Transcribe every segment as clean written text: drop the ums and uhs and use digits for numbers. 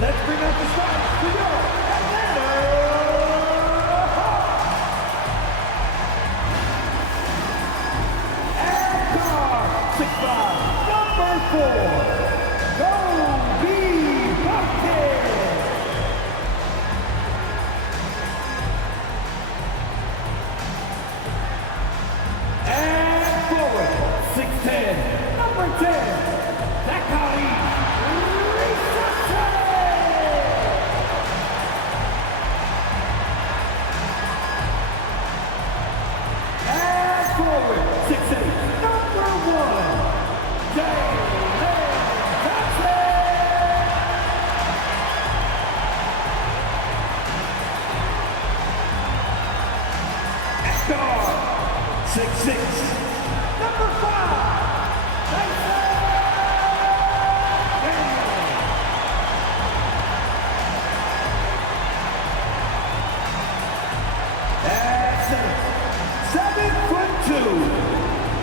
Let's bring out the stars for your Atlanta Hawks. And car 6'5", number 4, and forward, 6'10", number 10, and forward, 6'8", number 1, at guard, 6'6", number 5, at center, 7'2",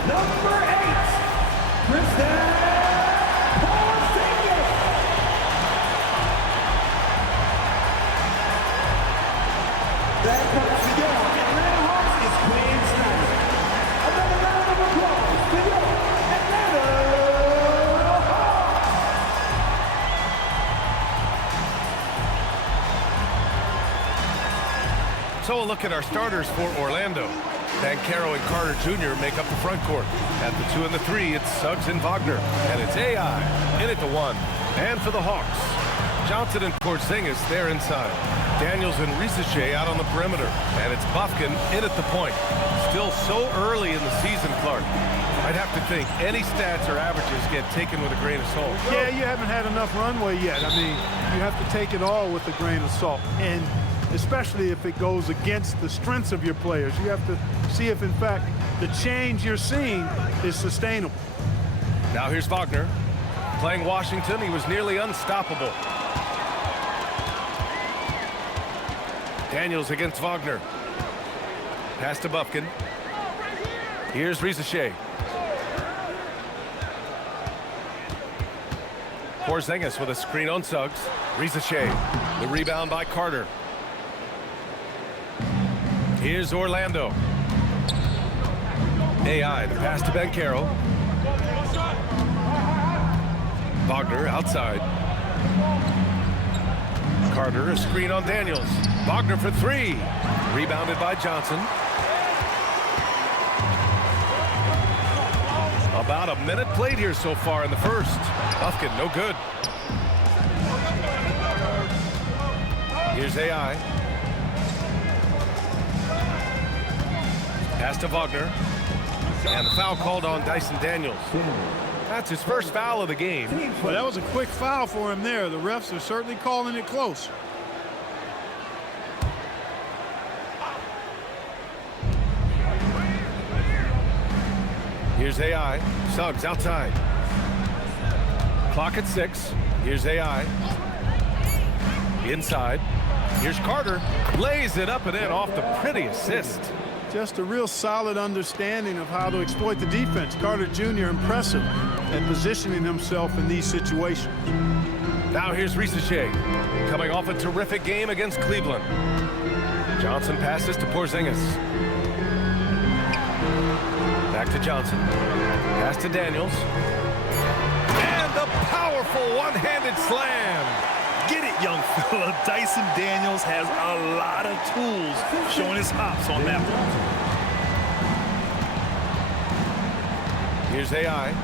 number 8, Kristen. That comes to your Atlanta Hawks is playing tonight. Another round of applause for your Atlanta Hawks. So a look at our starters for Orlando. Banchero and Carter Jr. make up the front court. At the 2 and the 3, it's Suggs and Wagner. And it's AI in at the 1. And for the Hawks, Johnson and Porzingis, they're inside. Daniels and Risache out on the perimeter. And it's Bufkin in at the point. Still so early in the season, Clark. I'd have to think any stats or averages get taken with a grain of salt. Yeah, you haven't had enough runway yet. I mean, you have to take it all with a grain of salt. And especially if it goes against the strengths of your players. You have to see if, in fact, the change you're seeing is sustainable. Now here's Wagner. Playing Washington, he was nearly unstoppable. Daniels against Wagner. Pass to Bufkin. Here's Risache. Porzingis with a screen on Suggs. Risache. The rebound by Carter. Here's Orlando. AI, the pass to Banchero. Wagner outside. Carter, a screen on Daniels. Wagner for 3. Rebounded by Johnson. About a minute played here so far in the first. Bufkin, no good. Here's AI. Pass to Wagner. And the foul called on Dyson Daniels. That's his first foul of the game. Well, that was a quick foul for him there. The refs are certainly calling it close. Here's AI. Suggs outside. Clock at 6. Here's AI. Inside. Here's Carter. Lays it up and in off the pretty assist. Just a real solid understanding of how to exploit the defense. Carter Jr. impressive at positioning himself in these situations. Now here's Risache, coming off a terrific game against Cleveland. Johnson passes to Porzingis. Back to Johnson. Pass to Daniels. And the powerful one-handed slam. Get it, young fella. Dyson Daniels has a lot of tools, showing his hops on that one. Here's AI.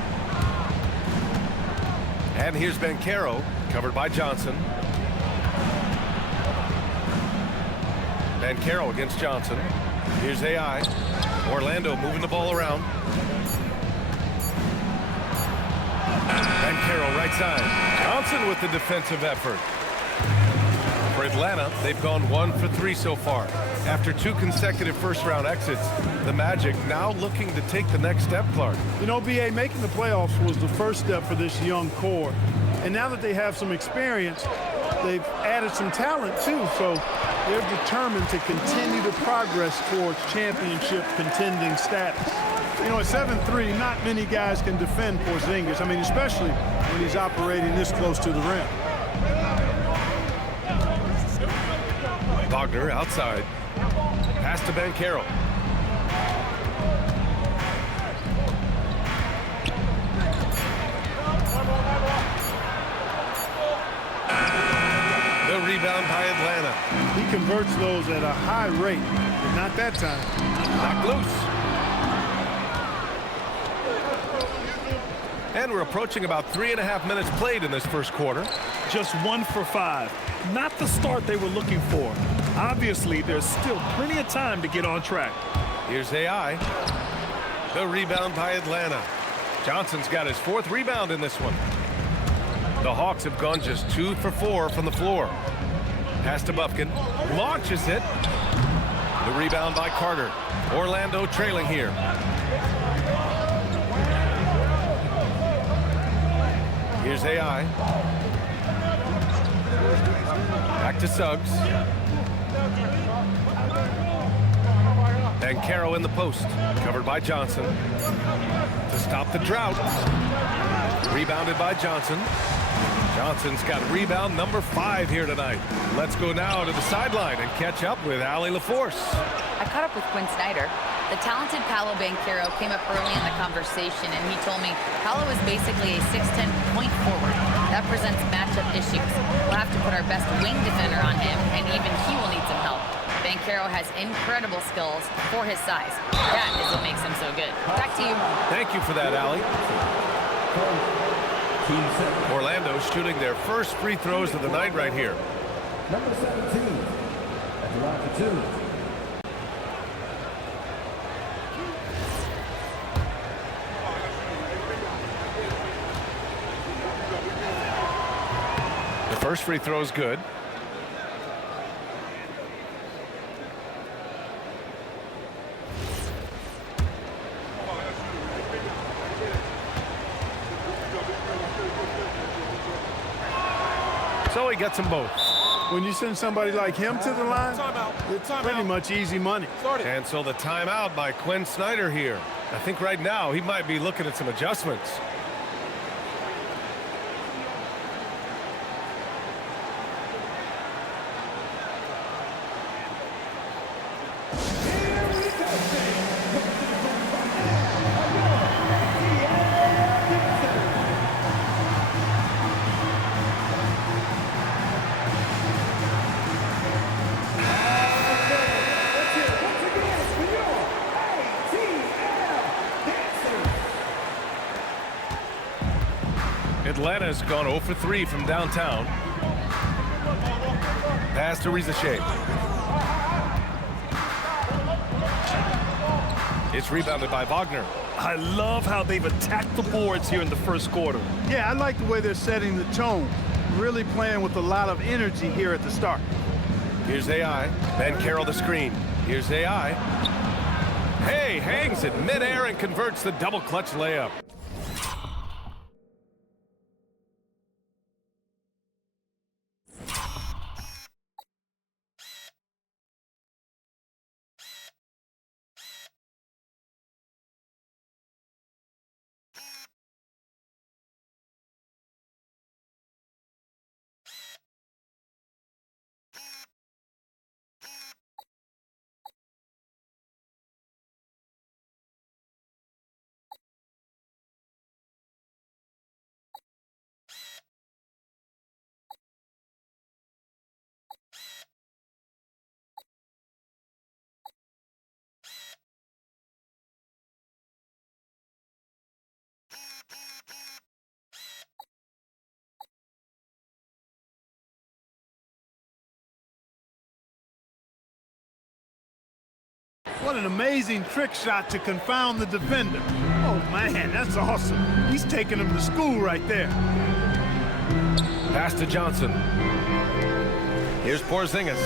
And here's Banchero, covered by Johnson. Banchero against Johnson. Here's AI. Orlando moving the ball around. Banchero right side. Johnson with the defensive effort. For Atlanta, they've gone 1 for 3 so far. After 2 consecutive first-round exits, the Magic now looking to take the next step, Clark. You know, B.A., making the playoffs was the first step for this young core. And now that they have some experience, they've added some talent, too. So they're determined to continue to progress towards championship contending status. You know, at 7'3", not many guys can defend Porzingis. I mean, especially when he's operating this close to the rim. Wagner outside. Pass to Banchero. The rebound by Atlanta. He converts those at a high rate, but not that time. Knocked loose. And we're approaching about 3.5 minutes played in this first quarter. Just 1 for 5. Not the start they were looking for. Obviously, there's still plenty of time to get on track. Here's AI. The rebound by Atlanta. Johnson's got his 4th rebound in this one. The Hawks have gone just 2 for 4 from the floor. Pass to Bufkin. Launches it. The rebound by Carter. Orlando trailing here. Here's AI. Back to Suggs. Banchero in the post. Covered by Johnson. To stop the drought. Rebounded by Johnson. Johnson's got rebound number 5 here tonight. Let's go now to the sideline and catch up with Allie LaForce. I caught up with Quinn Snyder. The talented Paolo Banchero came up early in the conversation, and he told me Paolo is basically a 6'10" point forward. That presents matchup issues. We'll have to put our best wing defender on him, and even he will need some help. Banchero has incredible skills for his size. That is what makes him so good. Back to you. Thank you for that, Allie. Orlando shooting their first free throws of the night right here. Number 17 at the line for 2. The first free throw is good. So he gets them both. When you send somebody like him to the line, it's pretty much easy money. And so the timeout by Quinn Snyder here. I think right now he might be looking at some adjustments. Atlanta's gone 0 for 3 from downtown. Pass to Rizachet. It's rebounded by Wagner. I love how they've attacked the boards here in the first quarter. Yeah, I like the way they're setting the tone. Really playing with a lot of energy here at the start. Here's AI. Banchero the screen. Here's AI. Hey, hangs it midair and converts the double clutch layup. What an amazing trick shot to confound the defender. Oh, man, that's awesome. He's taking him to school right there. Pass to Johnson. Here's Porzingis.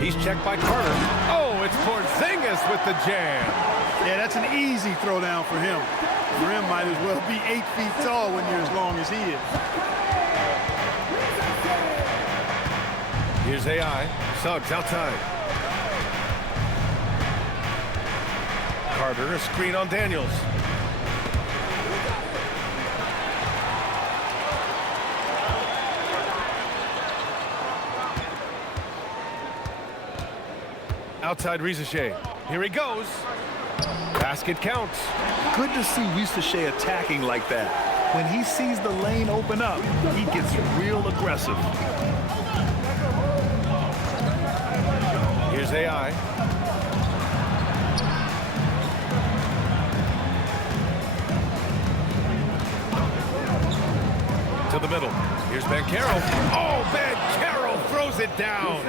He's checked by Carter. Oh, it's Porzingis with the jam. Yeah, that's an easy throwdown for him. The rim might as well be 8 feet tall when you're as long as he is. Here's AI. Suggs outside. Carter, a screen on Daniels. Outside Rizachet. Here he goes. Basket counts. Good to see Rizachet attacking like that. When he sees the lane open up, he gets real aggressive. Here's AI. To the middle. Here's Banchero. Oh, Banchero throws it down.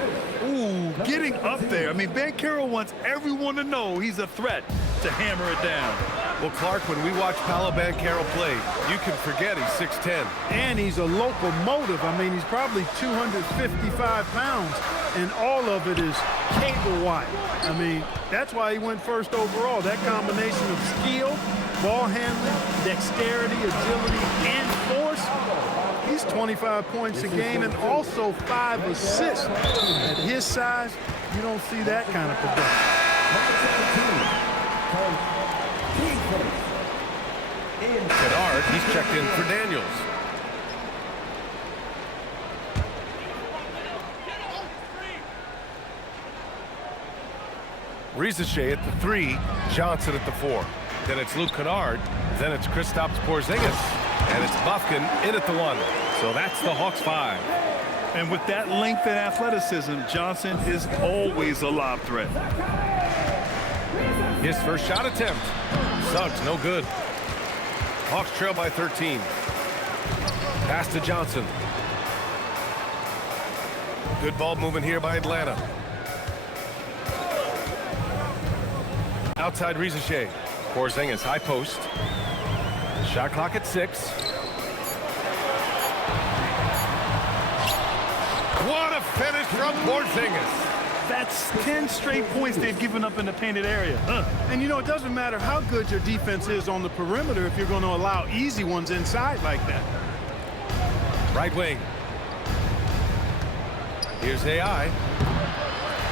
Ooh, getting up there. I mean, Banchero wants everyone to know he's a threat to hammer it down. Well, Clark, when we watch Paolo Banchero play, you can forget he's 6'10". And he's a locomotive. I mean, he's probably 255 pounds, and all of it is cable wire. I mean, that's why he went first overall. That combination of skill, ball handling, dexterity, agility, and force. He's 25 points a game and also 5 assists. At his size, you don't see that kind of production. Kennard, he's checked in for Daniels. Rizachet at the 3, Johnson at the 4. Then it's Luke Kennard. Then it's Kristaps Porzingis. And it's Bufkin in at the 1. So that's the Hawks 5. And with that length and athleticism, Johnson is always a lob threat. His first shot attempt. Suggs, no good. Hawks trail by 13. Pass to Johnson. Good ball movement here by Atlanta. Outside Rizachet. Porzingis, high post. Shot clock at 6. What a finish from Porzingis. That's 10 straight points they've given up in the painted area. And, you know, it doesn't matter how good your defense is on the perimeter if you're going to allow easy ones inside like that. Right wing. Here's AI.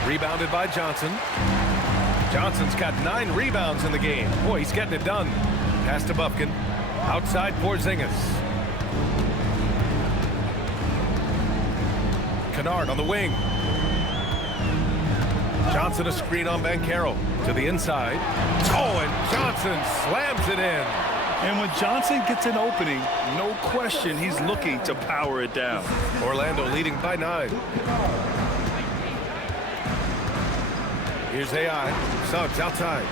Rebounded by Johnson. Johnson's got 9 rebounds in the game. Boy, he's getting it done. Pass to Bufkin. Outside Porzingis. Kennard on the wing. Johnson a screen on Banchero. To the inside. Oh, and Johnson slams it in. And when Johnson gets an opening, no question he's looking to power it down. Orlando leading by 9. Here's AI. Suggs outside.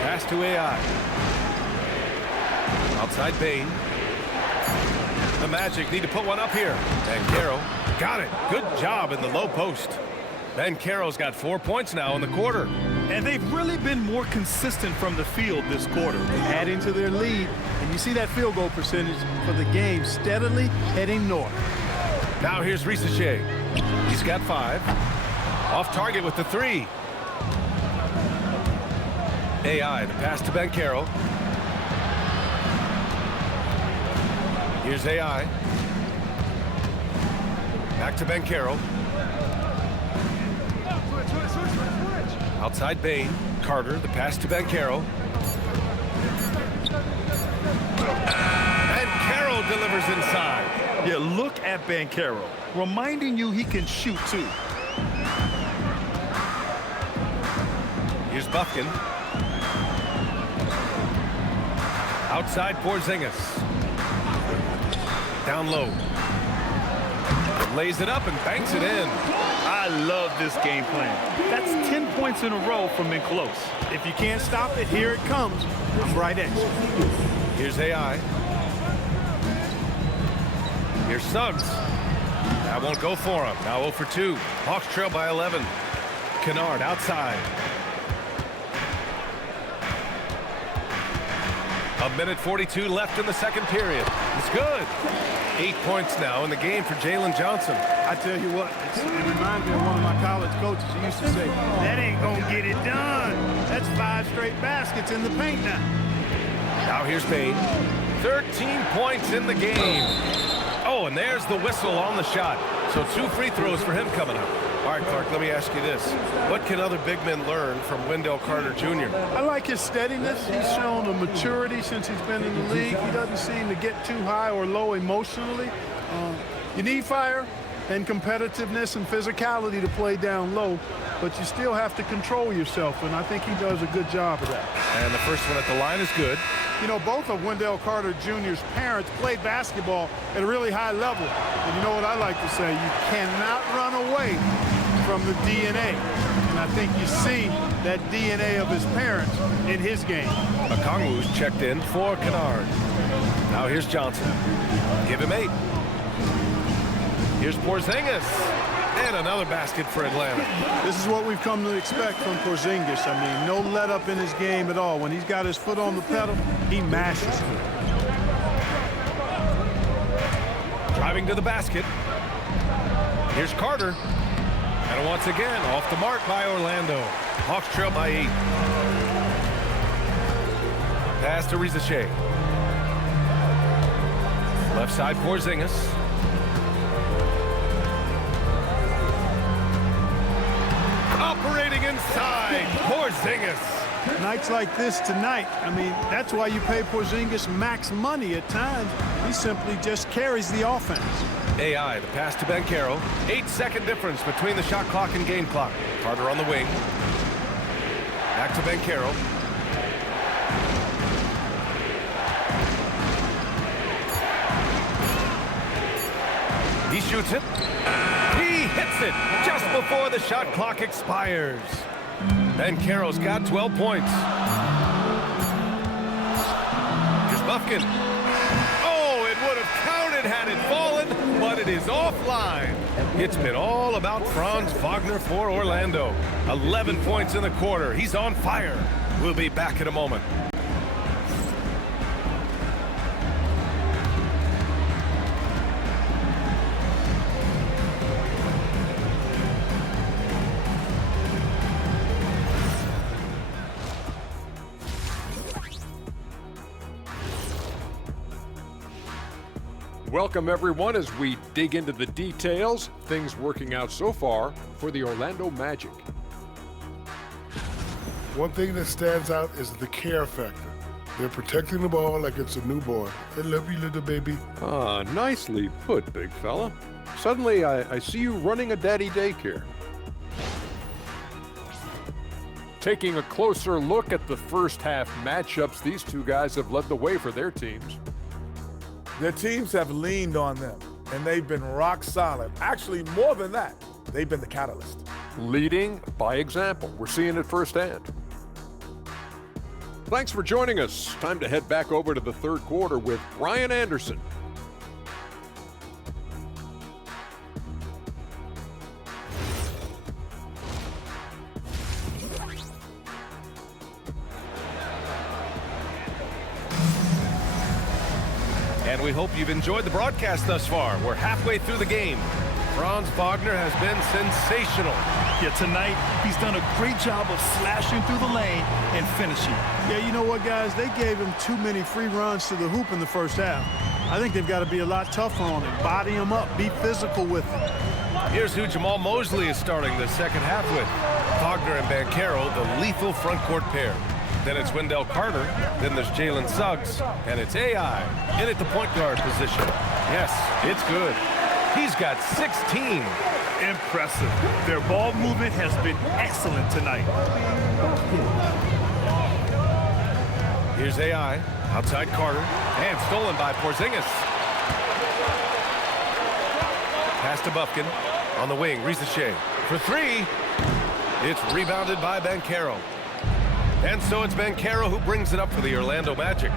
Pass to AI. Outside Bain. The Magic need to put one up here. Banchero got it. Good job in the low post. Banchero's got 4 points now in the quarter. And they've really been more consistent from the field this quarter. Adding to their lead, and you see that field goal percentage for the game steadily heading north. Now here's Rizachet. He's got 5. Off target with the 3. AI, the pass to Banchero. Here's AI. Back to Banchero. Outside Bain. Carter, the pass to Banchero. Banchero delivers inside. Yeah, look at Banchero, reminding you he can shoot too. Here's Bufkin. Outside Porzingis. Down low. Lays it up and banks it in. I love this game plan. That's 10 points in a row from in close. If you can't stop it, here it comes. I'm right at you. Here's AI. Here's Suggs. That won't go for him. Now 0 for 2. Hawks trail by 11. Kennard outside. A minute 42 left in the second period. It's good. 8 points now in the game for Jalen Johnson. I tell you what, it reminds me of one of my college coaches who used to say, that ain't going to get it done. That's 5 straight baskets in the paint now. Now here's Bain. 13 points in the game. Oh, and there's the whistle on the shot. So 2 free throws for him coming up. All right, Clark, let me ask you this. What can other big men learn from Wendell Carter Jr.? I like his steadiness. He's shown a maturity since he's been in the league. He doesn't seem to get too high or low emotionally. You need fire, and competitiveness and physicality to play down low, but you still have to control yourself, and I think he does a good job of that. And the first one at the line is good. You know, both of Wendell Carter Jr.'s parents played basketball at a really high level. And you know what I like to say? You cannot run away from the DNA. And I think you see that DNA of his parents in his game. Okongwu's checked in for Kennard. Now here's Johnson. Give him 8. Here's Porzingis. And another basket for Atlanta. This is what we've come to expect from Porzingis. I mean, no let up in his game at all. When he's got his foot on the pedal, he mashes it. Driving to the basket. Here's Carter. And once again, off the mark by Orlando. Hawks trail by 8. Pass to Rizachet. Left side, Porzingis. Operating inside, Porzingis. Nights like this tonight, I mean, that's why you pay Porzingis max money at times. He simply just carries the offense. AI, the pass to Banchero. 8-second difference between the shot clock and game clock. Carter on the wing. Back to Banchero. He shoots it. He hits it just before the shot clock expires. Banchero's got 12 points. Here's Buffkin. Oh, it would have counted had it fallen, but it is offline. It's been all about Franz Wagner for Orlando. 11 points in the quarter. He's on fire. We'll be back in a moment. Welcome everyone as we dig into the details, things working out so far for the Orlando Magic. One thing that stands out is the care factor. They're protecting the ball like it's a newborn. I love you, little baby. Ah, nicely put, big fella. Suddenly I see you running a daddy daycare. Taking a closer look at the first half matchups, these two guys have led the way for their teams. Their teams have leaned on them, and they've been rock solid. Actually, more than that, they've been the catalyst. Leading by example. We're seeing it firsthand. Thanks for joining us. Time to head back over to the third quarter with Brian Anderson. And we hope you've enjoyed the broadcast thus far. We're halfway through the game. Franz Wagner has been sensational. Yeah, tonight he's done a great job of slashing through the lane and finishing. Yeah, you know what, guys? They gave him too many free runs to the hoop in the first half. I think they've got to be a lot tougher on him. Body him up. Be physical with him. Here's who Jamal Mosley is starting the second half with. Wagner and Banchero, the lethal front court pair. Then it's Wendell Carter. Then there's Jalen Suggs. And it's AI in at the point guard position. Yes, it's good. He's got 16. Impressive. Their ball movement has been excellent tonight. Here's AI outside Carter. And stolen by Porzingis. Pass to Buffkin. On the wing, Rizachet for 3. It's rebounded by Banchero. And so it's Banchero who brings it up for the Orlando Magic.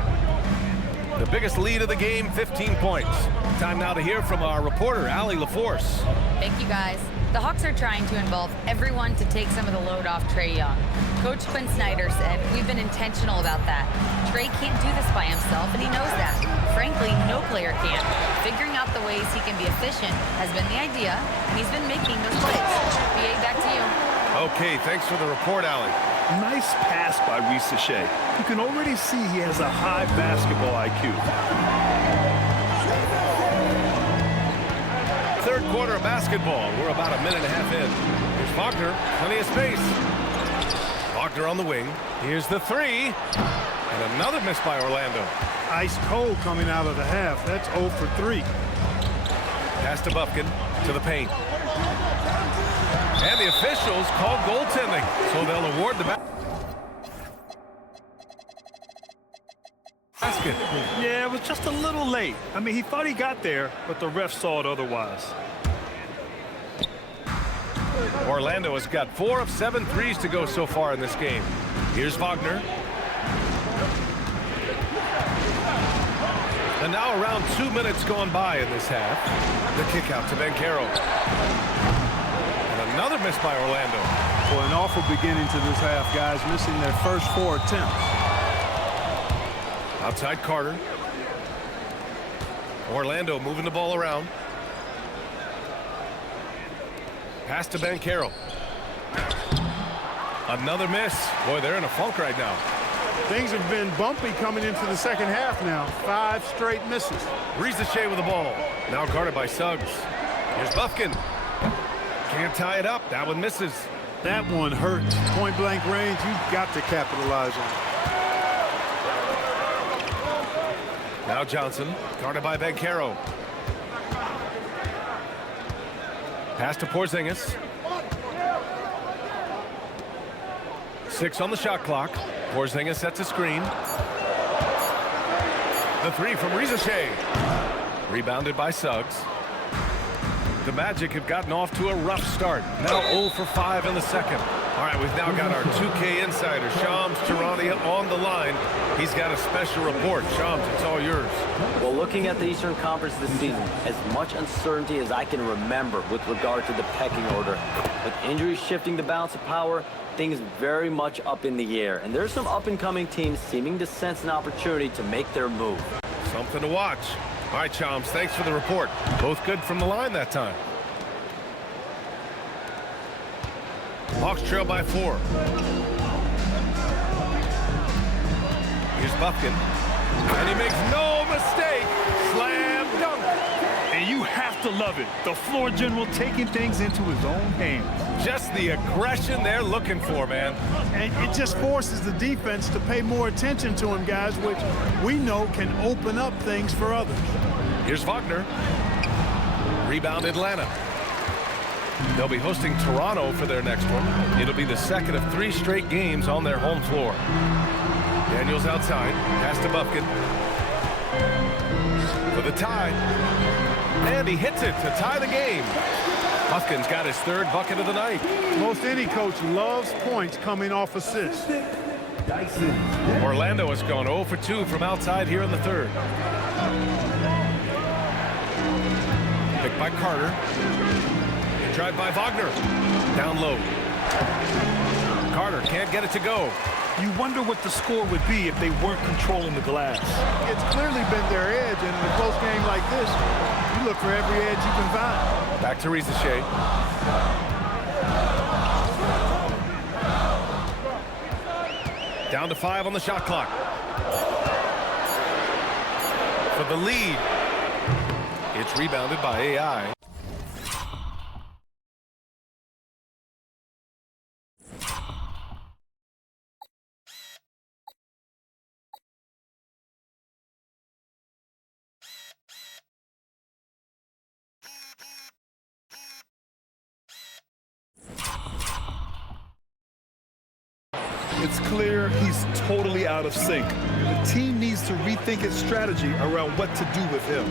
The biggest lead of the game, 15 points. Time now to hear from our reporter, Allie LaForce. Thank you, guys. The Hawks are trying to involve everyone to take some of the load off Trae Young. Coach Quinn Snyder said, "We've been intentional about that. Trae can't do this by himself, and he knows that. Frankly, no player can. Figuring out the ways he can be efficient has been the idea, and he's been making those plays." BA, back to you. Okay, thanks for the report, Allie. Nice pass by Rizachet. You can already see he has a high basketball IQ. Third quarter of basketball. We're about a minute and a half in. Here's Wagner, plenty of space. Wagner on the wing. Here's the 3. And another miss by Orlando. Ice cold coming out of the half. That's 0 for 3. Pass to Buffkin. to the paint. And the officials call goaltending, so they'll award the basket. Yeah, it was just a little late. I mean, he thought he got there, but the ref saw it otherwise. Orlando has got 4 of 7 threes to go so far in this game. Here's Wagner. And now around 2 minutes gone by in this half. The kick out to Banchero. And another miss by Orlando. Well, an awful beginning to this half, guys, missing their first 4 attempts. Outside Carter. Orlando moving the ball around. Pass to Banchero. Another miss. Boy, they're in a funk right now. Things have been bumpy coming into the second half now. 5 straight misses. Rizachet with the ball. Now guarded by Suggs. Here's Bufkin. Can't tie it up. That one misses. That one hurts. Point blank range, you've got to capitalize on it. Now Johnson, guarded by Banchero. Pass to Porzingis. 6 on the shot clock. Porzingis sets a screen. The 3 from Rizachet. Rebounded by Suggs. The Magic have gotten off to a rough start. Now 0 for 5 in the second. All right, we've now got our 2K insider, Shams Charania, on the line. He's got a special report. Shams, it's all yours. Well, looking at the Eastern Conference this season, as much uncertainty as I can remember with regard to the pecking order. With injuries shifting the balance of power, things very much up in the air. And there's some up-and-coming teams seeming to sense an opportunity to make their move. Something to watch. All right, Shams, thanks for the report. Both good from the line that time. Hawks trail by 4. Here's Bufkin. And he makes no mistake. Slam dunk. And you have to love it. The floor general taking things into his own hands. Just the aggression they're looking for, man. And it just forces the defense to pay more attention to him, guys, which we know can open up things for others. Here's Wagner. Rebound Atlanta. They'll be hosting Toronto for their next one. It'll be the second of 3 straight games on their home floor. Daniels outside. Pass to Bufkin. For the tie. And he hits it to tie the game. Bufkin's got his 3rd bucket of the night. Most any coach loves points coming off assists. Orlando has gone 0 for 2 from outside here in the 3rd. Picked by Carter. Drive by Wagner. Down low. Carter can't get it to go. You wonder what the score would be if they weren't controlling the glass. It's clearly been their edge, and in a close game like this, you look for every edge you can find. Back to Rizachet. Down to 5 on the shot clock. For the lead. It's rebounded by AI. It's clear he's totally out of sync. The team needs to rethink its strategy around what to do with him.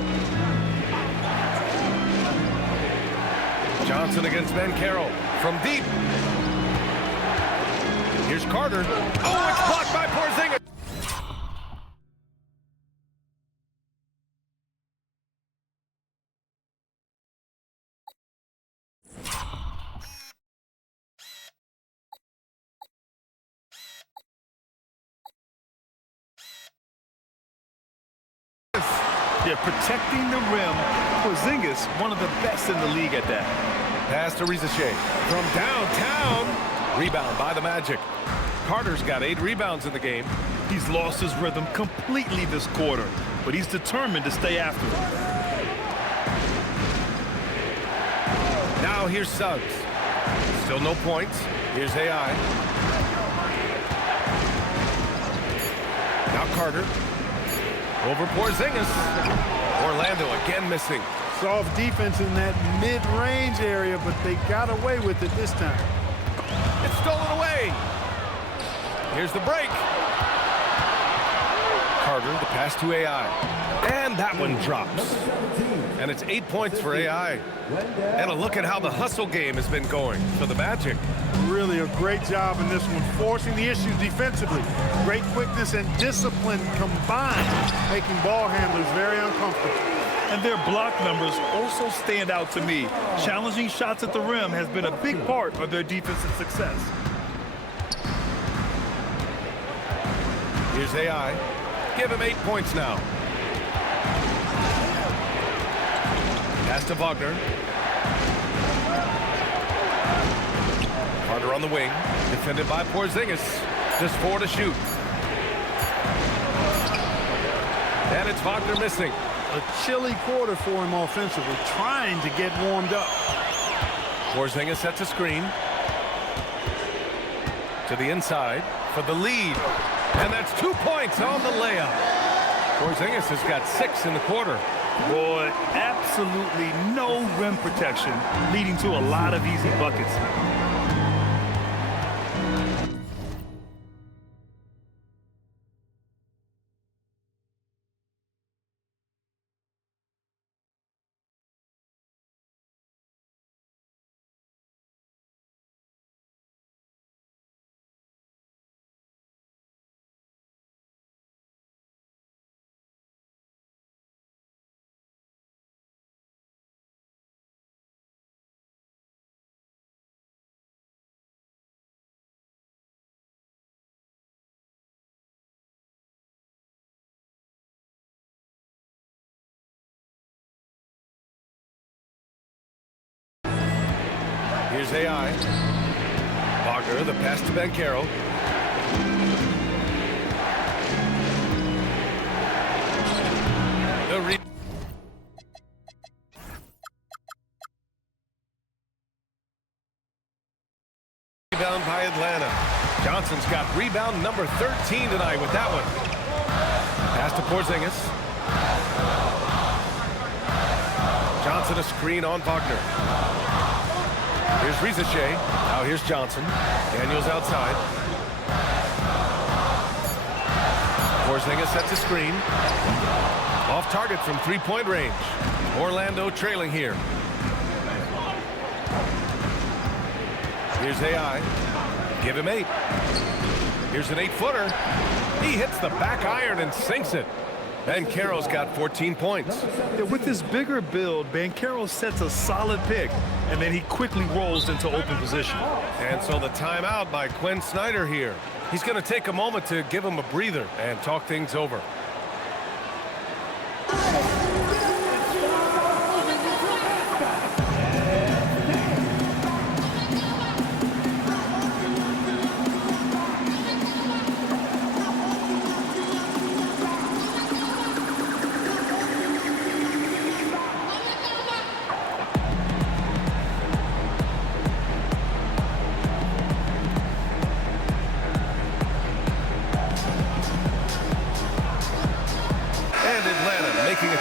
Johnson against Banchero from deep. Here's Carter. Oh, it's blocked by Porzingis. Yeah, protecting the rim. Porzingis, one of the best in the league at that. Pass to Rizachet from downtown. Rebound by the Magic. Carter's got 8 rebounds in the game. He's lost his rhythm completely this quarter, but he's determined to stay after it. Now here's Suggs. Still no points. Here's AI. Now Carter. Over Porzingis. Orlando again missing. Soft defense in that mid-range area, but they got away with it this time. It's stolen away. Here's the break. Carter, the pass to AI. And that one drops. And it's 8 points for AI. And a look at how the hustle game has been going for the Magic. Really a great job in this one, forcing the issues defensively. Great quickness and discipline combined, making ball handlers very uncomfortable. And their block numbers also stand out to me. Challenging shots at the rim has been a big part of their defensive success. Here's AI. Give him 8 points now. Pass to Wagner. Carter on the wing. Defended by Porzingis. Just 4 to shoot. And it's Wagner missing. A chilly quarter for him offensively, trying to get warmed up. Porzingis sets a screen. To the inside for the lead. And that's 2 points on the layup. Porzingis has got 6 in the quarter. Boy, absolutely no rim protection, leading to a lot of easy buckets. Here's AI. Wagner, the pass to Banchero. The rebound by Atlanta. Johnson's got rebound number 13 tonight with that one. Pass to Porzingis. Johnson a screen on Wagner. Here's Rizichet. Now here's Johnson. Daniels outside. Porzingis sets a screen. Off target from three-point range. Orlando trailing here. Here's AI. Give him 8. Here's an 8-footer. He hits the back iron and sinks it. Banchero's got 14 points. Yeah, with this bigger build, Banchero sets a solid pick, and then he quickly rolls into open position. And so the timeout by Quinn Snyder here. He's going to take a moment to give him a breather and talk things over.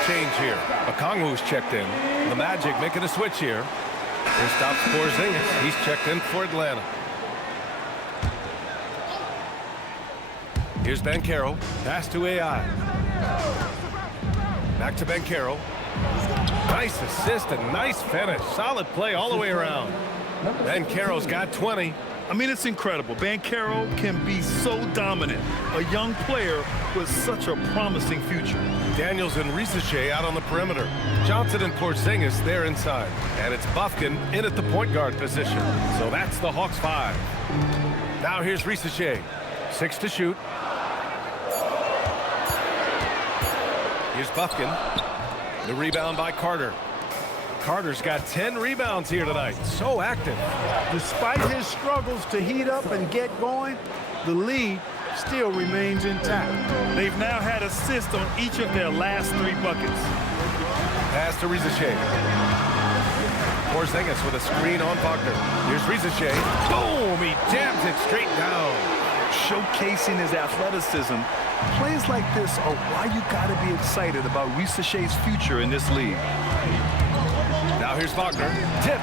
Change here. Okongwu's checked in. The Magic making a switch here. Here stops Porzingis. He's checked in for Atlanta. Here's Banchero. Pass to AI. Back to Banchero. Nice assist and nice finish. Solid play all the way around. Banchero's got 20. I mean, it's incredible. Banchero can be so dominant. A young player with such a promising future. Daniels and Rizichet out on the perimeter. Johnson and Porzingis there inside. And it's Bufkin in at the point guard position. So that's the Hawks 5. Now here's Rizichet. 6 to shoot. Here's Bufkin. The rebound by Carter. Carter's got 10 rebounds here tonight. So active. Despite his struggles to heat up and get going, the lead still remains intact. They've now had assists on each of their last 3 buckets. Pass to Rizichet. Porzingis with a screen on Wagner. Here's Rizichet. Boom! He jams it straight down. Showcasing his athleticism. Plays like this are why you got to be excited about Rizichet's future in this league. Now here's Wagner. Tipped.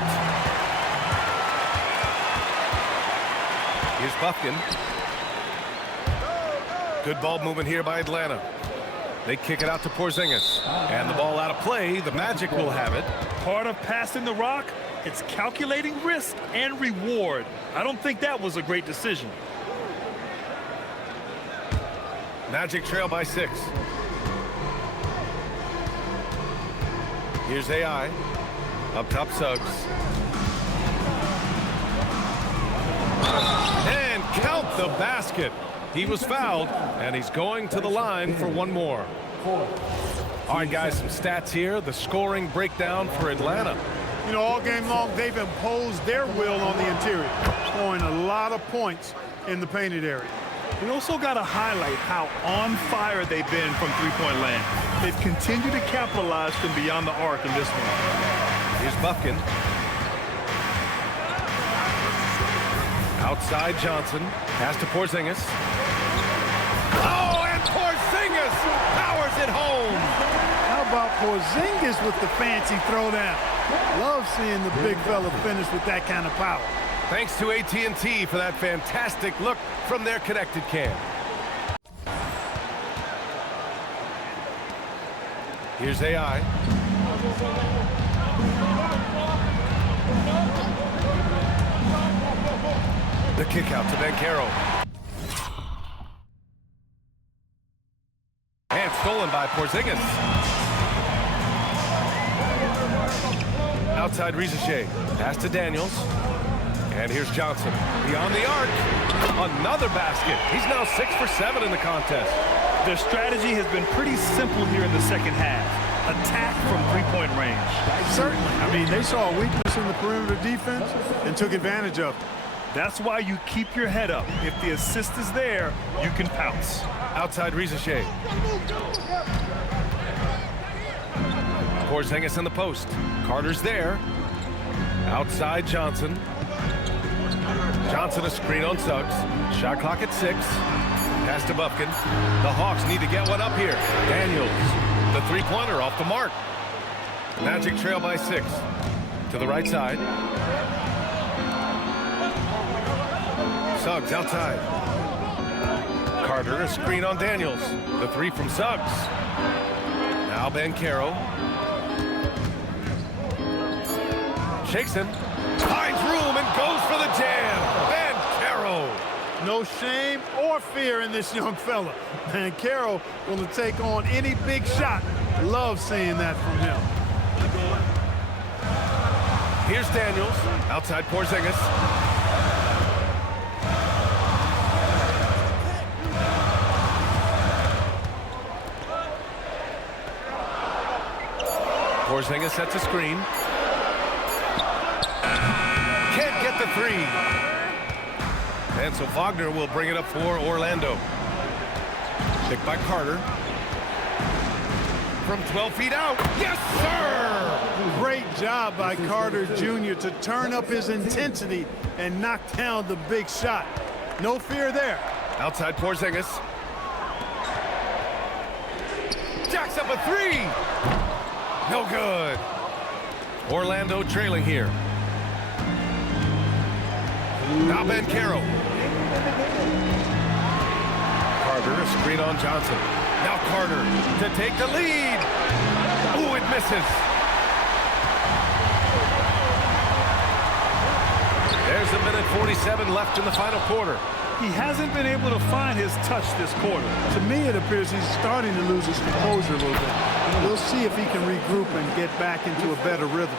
Here's Buffkin. Good ball movement here by Atlanta. They kick it out to Porzingis. And the ball out of play. The Magic will have it. Part of passing the rock, it's calculating risk and reward. I don't think that was a great decision. Magic trail by 6. Here's AI. Up top, Suggs. And count the basket. He was fouled, and he's going to the line for one more. All right, guys, some stats here. The scoring breakdown for Atlanta. You know, all game long, they've imposed their will on the interior, scoring a lot of points in the painted area. We also got to highlight how on fire they've been from three-point land. They've continued to capitalize from beyond the arc in this one. Here's Buffkin. Outside Johnson. Pass to Porzingis. Oh, and Porzingis powers it home. How about Porzingis with the fancy throwdown? Love seeing the big fella finish with that kind of power. Thanks to AT&T for that fantastic look from their connected cam. Here's AI. The kick out to Banchero. And stolen by Porzingis. Outside Rizachet. Pass to Daniels. And here's Johnson. Beyond the arc. Another basket. He's now 6 for 7 in the contest. Their strategy has been pretty simple here in the second half. Attack from three-point range. Certainly. I mean, they saw a weakness in the perimeter defense and took advantage of it. That's why you keep your head up. If the assist is there, you can pounce. Outside Rizachet. Porzingis in the post. Carter's there. Outside Johnson. Johnson a screen on Suggs. Shot clock at 6. Pass to Buffkin. The Hawks need to get one up here. Daniels. The three-pointer off the mark. Magic trail by 6. To the right side. Suggs outside. Carter a screen on Daniels. The 3 from Suggs. Now Banchero. Shakes him. Finds room and goes for the jam. Banchero. No shame or fear in this young fella. Banchero will take on any big shot. Love seeing that from him. Here's Daniels. Outside Porzingis. Porzingis sets a screen. Can't get the 3. And so Wagner will bring it up for Orlando. Picked by Carter. From 12 feet out. Yes, sir! Great job by Carter Jr. to turn up his intensity and knock down the big shot. No fear there. Outside Porzingis. Jacks up a 3. No good. Orlando trailing here. Now Banchero. Carter a screen on Johnson. Now Carter to take the lead. Ooh, it misses. There's a minute 47 left in the final quarter. He hasn't been able to find his touch this quarter. To me, it appears he's starting to lose his composure a little bit. We'll see if he can regroup and get back into a better rhythm.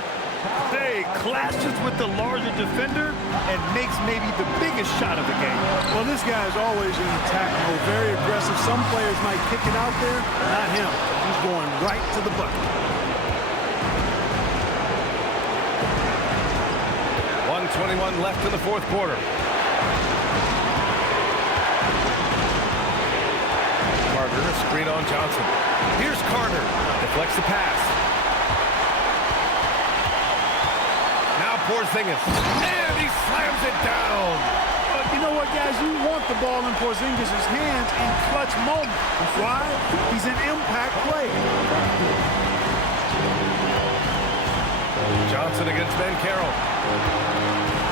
They clashes with the larger defender and makes maybe the biggest shot of the game. Well, this guy is always in attack mode, very aggressive. Some players might kick it out there, not him. He's going right to the bucket. 1:21 left in the fourth quarter. Carter, a screen on Johnson. Here's Carter. Deflects the pass. Now Porzingis. And he slams it down. But you know what, guys? You want the ball in Porzingis' hands in clutch moments. Why? He's an impact player. Johnson against Carroll.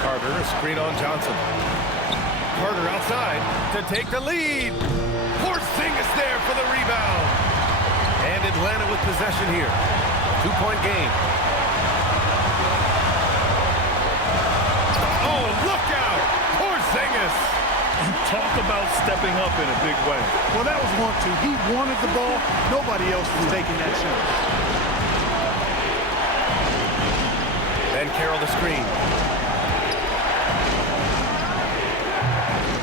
Carter, a screen on Johnson. Carter outside to take the lead. Porzingis there for the rebound. And Atlanta with possession here. 2-point game. Oh, look out! Porzingis! Talk about stepping up in a big way. Well, that was want to. He wanted the ball. Nobody else was taking that shot. Then Carroll the screen.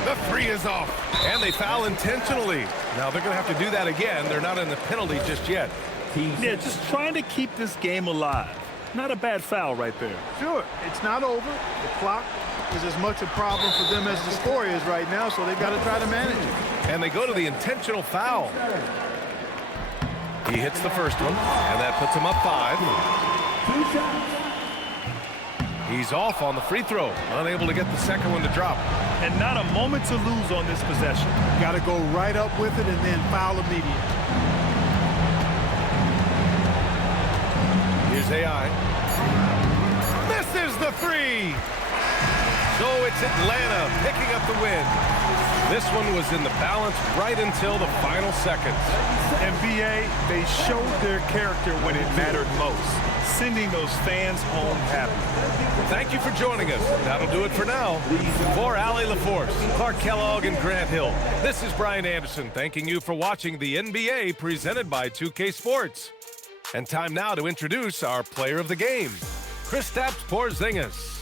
The three is off. And they foul intentionally. Now they're going to have to do that again. They're not in the penalty just yet. Yeah, just trying to keep this game alive. Not a bad foul right there. Sure, it's not over. The clock is as much a problem for them as the score is right now, so they've got to try to manage it. And they go to the intentional foul. He hits the first one, and that puts him up 5. He's off on the free throw, unable to get the second one to drop. And not a moment to lose on this possession. Got to go right up with it and then foul immediately. Here's AI. Misses the three. So it's Atlanta picking up the win. This one was in the balance right until the final seconds. NBA, they showed their character when it mattered most, sending those fans home happy. Thank you for joining us. That'll do it for now. For Allie LaForce, Clark Kellogg, and Grant Hill, this is Brian Anderson thanking you for watching the NBA presented by 2K Sports. And time now to introduce our player of the game, Kristaps Porzingis.